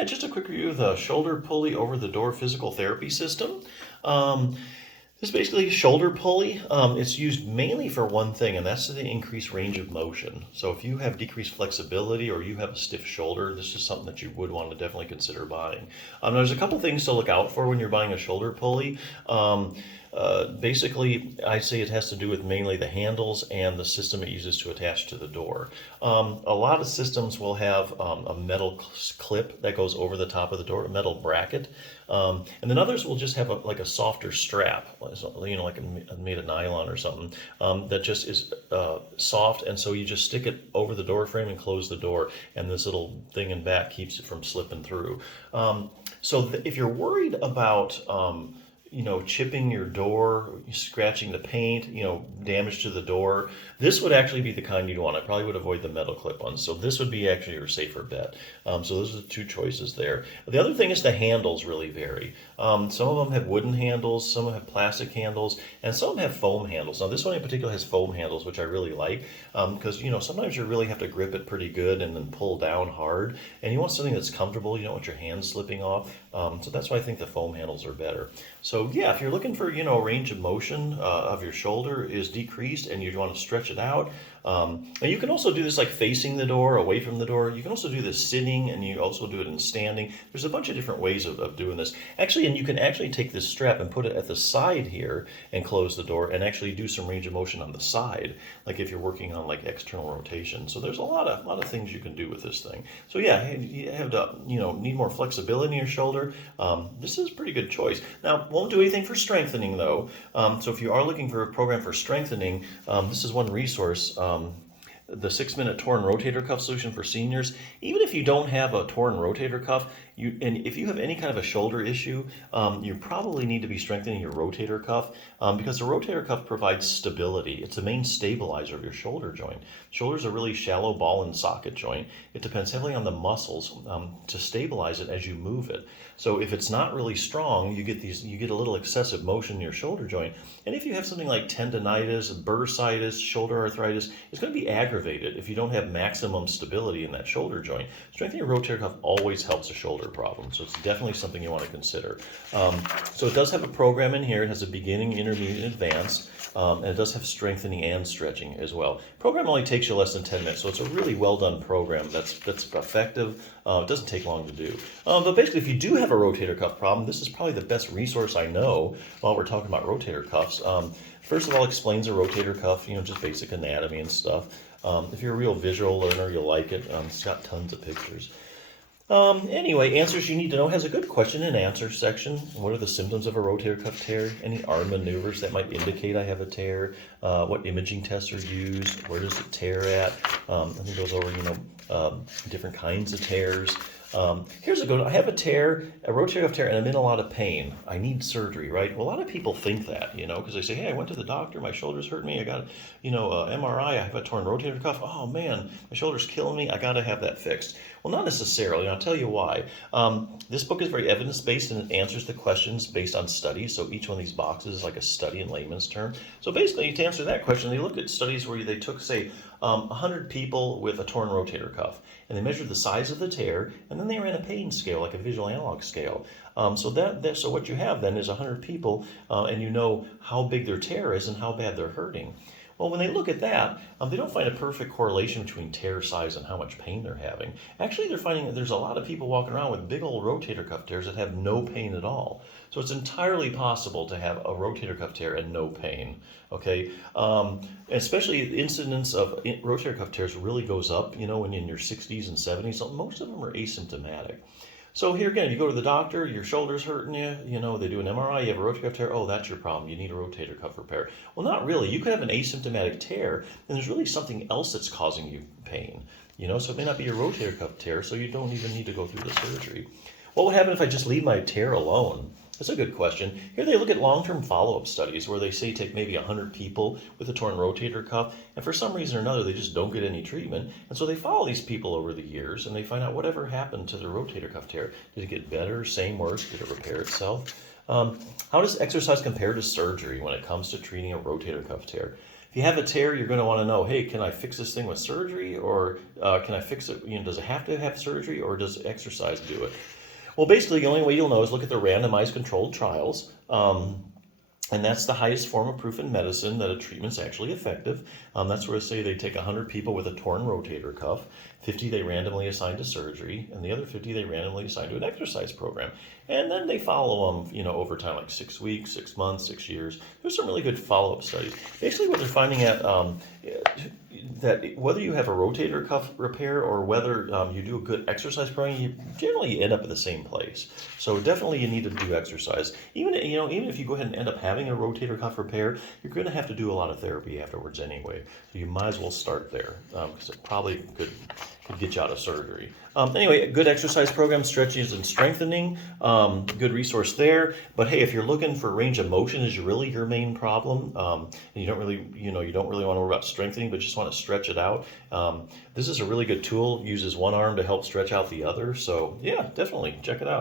Yeah, just a quick review of the shoulder pulley over the door physical therapy system. Um, this is basically a shoulder pulley. It's used mainly for one thing, and that's to increase range of motion. So if you have decreased flexibility or you have a stiff shoulder, this is something that you would want to definitely consider buying. There's a couple things to look out for when you're buying a shoulder pulley. Basically, I say it has to do with mainly the handles and the system it uses to attach to the door. A lot of systems will have a metal clip that goes over the top of the door, a metal bracket, and then others will just have like a softer strap, like made of nylon or something, that just is soft, and so you just stick it over the door frame and close the door, and this little thing in back keeps it from slipping through. If you're worried about chipping your door, scratching the paint, damage to the door. This would actually be the kind you'd want. I probably would avoid the metal clip ones. So this would be actually your safer bet. So those are the two choices there. The other thing is the handles really vary. Some of them have wooden handles, some of them have plastic handles, and some have foam handles. Now this one in particular has foam handles, which I really like, because sometimes you really have to grip it pretty good and then pull down hard, and you want something that's comfortable. You don't want your hands slipping off. So that's why I think the foam handles are better. So yeah, if you're looking for range of motion of your shoulder is decreased and you want to stretch it out, and you can also do this like facing the door, away from the door. You can also do this sitting, and you also do it in standing. There's a bunch of different ways of doing this. Actually, and you can actually take this strap and put it at the side here and close the door and actually do some range of motion on the side, like if you're working on like external rotation. So there's a lot of things you can do with this thing. So yeah, you have to need more flexibility in your shoulder. This is a pretty good choice. Now, won't do anything for strengthening though. So if you are looking for a program for strengthening, this is one resource. The 6-minute torn rotator cuff solution for seniors. Even if you don't have a torn rotator cuff, and if you have any kind of a shoulder issue, you probably need to be strengthening your rotator cuff, because the rotator cuff provides stability. It's the main stabilizer of your shoulder joint. Shoulder's a really shallow ball and socket joint. It depends heavily on the muscles to stabilize it as you move it. So if it's not really strong, you get a little excessive motion in your shoulder joint. And if you have something like tendonitis, bursitis, shoulder arthritis, it's going to be aggravated if you don't have maximum stability in that shoulder joint. Strengthening your rotator cuff always helps a shoulder problem, so it's definitely something you want to consider. So it does have a program in here. It has a beginning, intermediate, and advanced, and it does have strengthening and stretching as well. Program only takes you less than 10 minutes, so it's a really well done program that's effective. It doesn't take long to do. But basically, if you do have a rotator cuff problem, this is probably the best resource I know while we're talking about rotator cuffs. First of all, explains a rotator cuff, just basic anatomy and stuff. If you're a real visual learner, you'll like it. It's got tons of pictures. Anyway, answers you need to know has a good question and answer section. What are the symptoms of a rotator cuff tear? Any arm maneuvers that might indicate I have a tear? What imaging tests are used? Where does it tear at? And it goes over, different kinds of tears. Here's a good one. I have a rotator cuff tear, and I'm in a lot of pain. I need surgery, right? Well, a lot of people think that, because they say, hey, I went to the doctor, my shoulder's hurting me, I got, MRI, I have a torn rotator cuff. Oh man, my shoulder's killing me, I gotta have that fixed. Well, not necessarily, and I'll tell you why. This book is very evidence-based, and it answers the questions based on studies, so each one of these boxes is like a study in layman's term. So basically, to answer that question, they looked at studies where they took, say, 100 people with a torn rotator cuff, and they measured the size of the tear, and then they ran a pain scale, like a visual analog scale. So what you have then is 100 people, and you know how big their tear is and how bad they're hurting. Well, when they look at that, they don't find a perfect correlation between tear size and how much pain they're having. Actually, they're finding that there's a lot of people walking around with big old rotator cuff tears that have no pain at all. So it's entirely possible to have a rotator cuff tear and no pain, okay? Especially the incidence of rotator cuff tears really goes up, when you're in your 60s and 70s. So most of them are asymptomatic. So here again, you go to the doctor, your shoulder's hurting you, they do an MRI, you have a rotator cuff tear, oh, that's your problem, you need a rotator cuff repair. Well, not really. You could have an asymptomatic tear, and there's really something else that's causing you pain, so it may not be your rotator cuff tear, so you don't even need to go through the surgery. What would happen if I just leave my tear alone? That's a good question. Here they look at long-term follow-up studies where they say take maybe 100 people with a torn rotator cuff, and for some reason or another they just don't get any treatment. And so they follow these people over the years, and they find out whatever happened to their rotator cuff tear. Did it get better, same, worse? Did it repair itself? How does exercise compare to surgery when it comes to treating a rotator cuff tear? If you have a tear, you're going to want to know, hey, can I fix this thing with surgery, or can I fix it? Does it have to have surgery, or does exercise do it? Well, basically, the only way you'll know is look at the randomized controlled trials. And that's the highest form of proof in medicine that a treatment's actually effective. That's where they say they take 100 people with a torn rotator cuff, 50 they randomly assign to surgery, and the other 50 they randomly assign to an exercise program. And then they follow them, over time, like 6 weeks, 6 months, 6 years. There's some really good follow-up studies. Basically, what they're finding at that whether you have a rotator cuff repair or whether you do a good exercise program, you generally end up at the same place. So definitely you need to do exercise. Even if you go ahead and end up having a rotator cuff repair, you're going to have to do a lot of therapy afterwards anyway. So you might as well start there because it probably could get you out of surgery. Anyway, a good exercise program, stretches and strengthening, good resource there. But hey, if you're looking for range of motion is really your main problem, and you don't really want to worry about strengthening, but just want to stretch it out. This is a really good tool. Uses one arm to help stretch out the other. So yeah, definitely check it out.